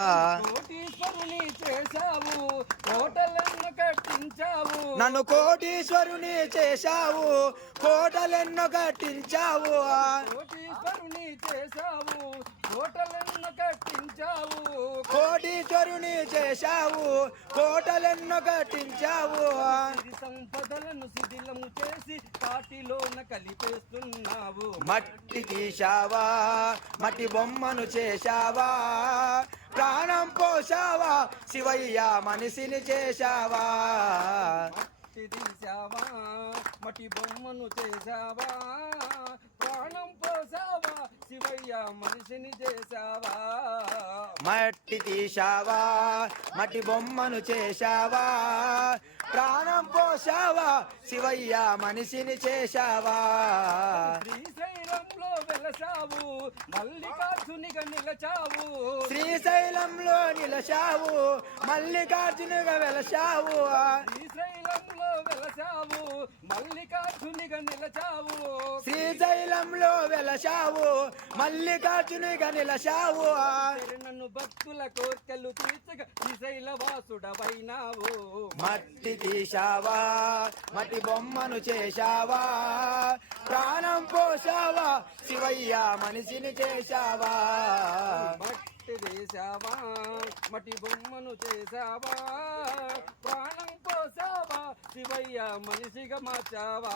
కోటీశ్వరుని చేశావు, కోటలెన్నో కట్టించావు. నన్ను కోటీశ్వరుని చేశావు, కోటలెన్నో కట్టించావు. కోటీశ్వరుని చేశావు, కోటలెన్నో కట్టించావు. కోటీశ్వరుని చేశావు, కోటలెన్నో కట్టించావు. సంపదలను శిథిలము చేసి కాటిలోన కలిపేస్తున్నావు. మట్టి తీశావా, మట్టి బొమ్మను చేశావా, ప్రాణం పోసావా శివయ్య మనిషిని చేశావా. మట్టి తీసావా, మట్టి బొమ్మను చేశావా, ప్రాణం పోసావా శివయ్య మనిషిని చేశావా. మట్టి తీశావా, మట్టి బొమ్మను చేశావా, ప్రాణం పోసావా శివయ్య మనిషిని చేశావా. శ్రీశైలంలో వెలసావు, మల్లికార్జునిగా నిలచావు. శ్రీశైలంలో నిలచావు, మల్లికార్జునిగా వెలసావు. శ్రీశైలంలో వెలసావు, మల్లికార్జునిగా నిలచావు. శ్రీశైలంలో వెలసావు, మల్లికార్జునిగా నిలచావు. నన్ను భక్తుల కోర్కెలు తీర్చగా శ్రీశైల వాసుడవైనావు. మట్టి తీశావా, మట్టి బొమ్మను చేశావా, ప్రాణం పోసావా శివయ్య మనిషిని చేశావా. మట్టి తీసావా, మట్టి బొమ్మను చేశావా, ప్రాణం పోసావా శివయ్య మనిషిగా మార్చావా.